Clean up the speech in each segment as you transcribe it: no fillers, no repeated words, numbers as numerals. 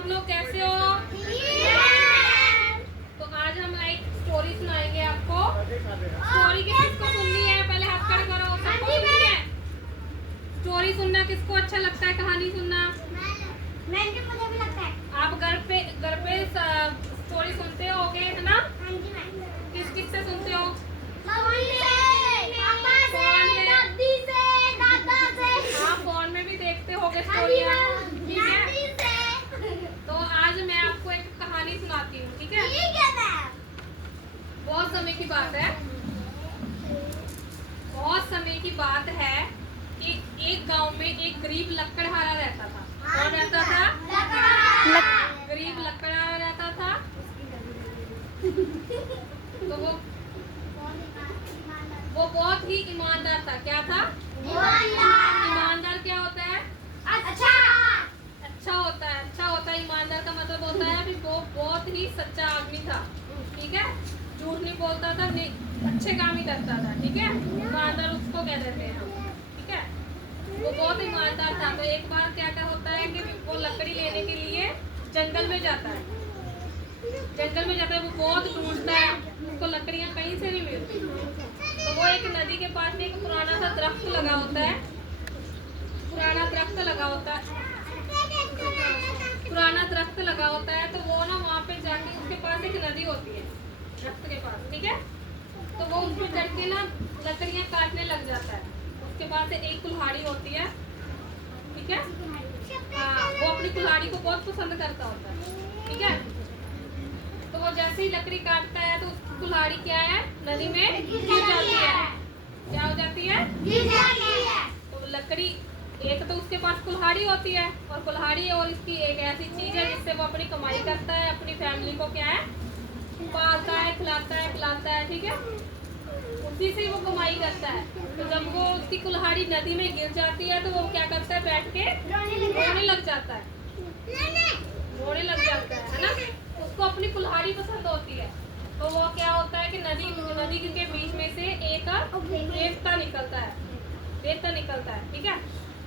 सब लोग कैसे हो? तो आज हम एक स्टोरी सुनाएंगे आपको। स्टोरी किसको सुननी है? पहले हाथ खड़े करो। सबको सुननी है? स्टोरी सुनना किसको अच्छा लगता है? कहानी सुनना? मुझे भी लगता है। आप घर पे स्टोरी सुनते होगे, है ना? किस किस से सुनते हो? मम्मी से, पापा से, दादी से, दादा से। हाँ, फोन में भी देखते होगे स्टोरियाँ, ठीक है? तो आज मैं आपको एक कहानी सुनाती हूँ, ठीक है? बहुत समय की बात है। बहुत समय की बात है कि एक गांव में एक गरीब लकड़हारा रहता था। कौन रहता था? गरीब लकड़हारा रहता था। तो वो बहुत ही ईमानदार था। क्या था? ईमानदार क्या होता है? अच्छा होता है। अच्छा होता है। ईमानदार का मतलब होता है कि वो बहुत ही सच्चा आदमी था, ठीक है? झूठ नहीं बोलता था, अच्छे काम ही करता था, ठीक है? ईमानदार उसको कह देते हैं हम, ठीक है? वो बहुत ईमानदार था। तो एक बार क्या होता है कि वो लकड़ी लेने के लिए जंगल में जाता है। वो बहुत ढूंढता है, उसको लकड़ियाँ कहीं से नहीं मिलती। तो वो एक नदी के पास में एक पुराना सा दरख्त लगा होता है। पुराना दरख्त लगा होता है। तो वो ना वहाँ पे जाके, उसके पास एक नदी होती है दरख्त के पास, ठीक है? तो वो उसमें चढ़ के ना लकड़ियाँ काटने लग जाता है। उसके पास एक कुल्हाड़ी होती है, ठीक है? हाँ, वो अपनी कुल्हाड़ी को बहुत पसंद करता होता है, ठीक है? तो वो जैसे ही लकड़ी काटता है तो उसकी कुल्हाड़ी क्या है, नदी में गिर जाती है। क्या हो जाती है? तो लकड़ी, एक तो उसके पास कुल्हाड़ी होती है, और कुल्हाड़ी और इसकी एक ऐसी चीज है जिससे वो अपनी कमाई करता है, अपनी फैमिली को क्या है, पालता है, खिलाता है, ठीक है? उसी से वो कमाई करता है। तो जब वो उसकी कुल्हाड़ी नदी में गिर जाती है तो वो क्या करता है, बैठ के रोने लग जाता है, है ना? उसको अपनी कुल्हाड़ी पसंद होती है। तो वो क्या होता है कि नदी के बीच में से एक देवता निकलता है, ठीक है?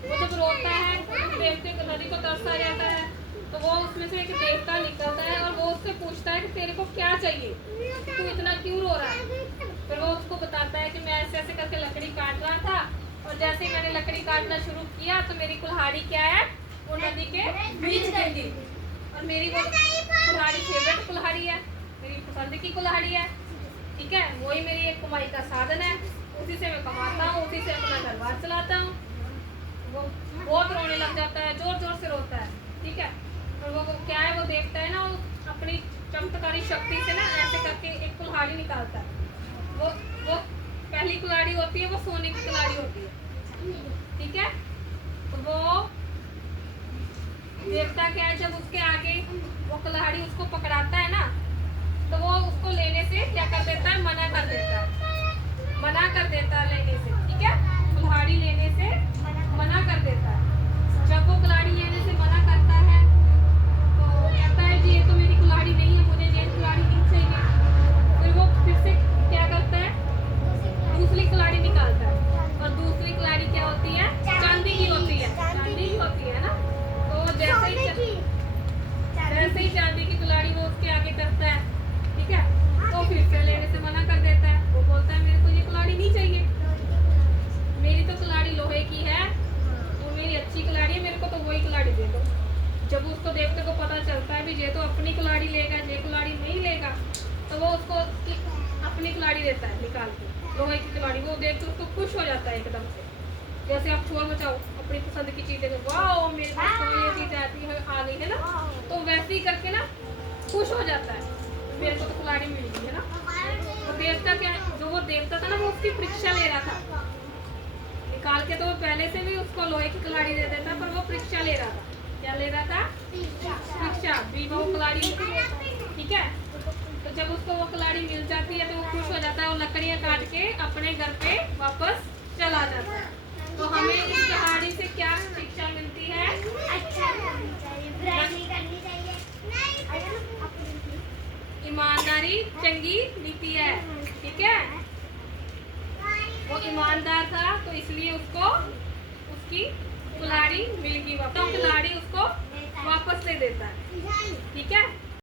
वो जब रोता है तो देवते को, नदी को तरस आ जाता है। तो वो उसमें से एक देवता निकलता है और वो उससे पूछता है कि तेरे को क्या चाहिए, तू इतना क्यों रो रहा है? फिर वो उसको बताता है कि मैं ऐसे ऐसे करके लकड़ी काट रहा था, और जैसे ही मैंने लकड़ी काटना शुरू किया तो मेरी कुल्हाड़ी क्या है, वो नदी के बीच गिर गई। और मेरी वो कुल्हाड़ी फेवरेट कुल्हाड़ी है, मेरी पसंद की कुल्हाड़ी है, ठीक है? वही मेरी एक कमाई का साधन है, उसी से मैं कमाता हूँ, उसी से अपना घर बार चलाता हूँ। वो बहुत रोने लग जाता है, जोर जोर से रोता है, ठीक है? और वो क्या है, वो देखता है ना, वो अपनी चमत्कारी शक्ति से ना ऐसे करके एक कुल्हाड़ी निकालता है। वो पहली कुल्हाड़ी होती है, वो सोने की कुल्हाड़ी होती है, ठीक है? तो वो देखता क्या है, जब उसके आगे वो कुल्हाड़ी उसको पकड़ाता है ना, तो वो उसको लेने से क्या कर देता है, मना कर देता है लेने से, ठीक है? कुल्हाड़ी लेने से मना कर देता है। जब वो कुल्हाड़ी लेने से मना करता है तो कहता है कि ये तो मेरी कुल्हाड़ी नहीं है, मुझे ये कुल्हाड़ी नहीं चाहिए। फिर वो फिर से क्या करता है, दूसरी कुल्हाड़ी निकालता है, और दूसरी कुल्हाड़ी क्या होती है, चांदी की होती है ना? तो जैसे ही चांदी की कुल्हाड़ी वो उसके आगे करता है, ठीक है? तो फिर से लेने से मना कर देता है। वो बोलता है मेरे को ये कुल्हाड़ी नहीं चाहिए, मेरी तो कुल्हाड़ी लोहे की है, वो मेरी अच्छी कुल्हाड़ी है, मेरे को तो वही कुल्हाड़ी दे दो। जब उसको देवते को पता चलता है भी ये तो अपनी कुल्हाड़ी लेगा, ये कुल्हाड़ी नहीं लेगा, तो वो उसको अपनी कुल्हाड़ी देता है निकाल के, लोहे की कुल्हाड़ी। वो देख के उसको खुश हो जाता है एकदम से, जैसे आप शोर मचाओ अपनी पसंद की चीजें, वाह मेरे पास तो ये चीज आ गई है ना, तो वैसे ही करके ना खुश हो जाता है, मेरे को तो कुल्हाड़ी मिल गई है ना। तो देवता क्या, जो वो देवता था ना, वो उसकी परीक्षा ले रहा था निकाल के। तो वो पहले से भी उसको लोहे की कुल्हाड़ी दे देता, पर वो परीक्षा ले रहा था। क्या ले रहा था? परीक्षा भी, वो कुल्हाड़ी, ठीक है? तो जब उसको वो कुल्हाड़ी मिल जाती है तो वो खुश हो जाता है, और लकड़ियाँ काट के अपने घर पे वापस चला जाता है। तो हमें इस कहानी से क्या शिक्षा मिलती है? ईमानदारी चंगी नीति है, ठीक है? वो ईमानदार था तो इसलिए उसको उसकी कुल्हाड़ी मिल गई वापस। तो कुल्हाड़ी उसको वापस ले देता है, ठीक है।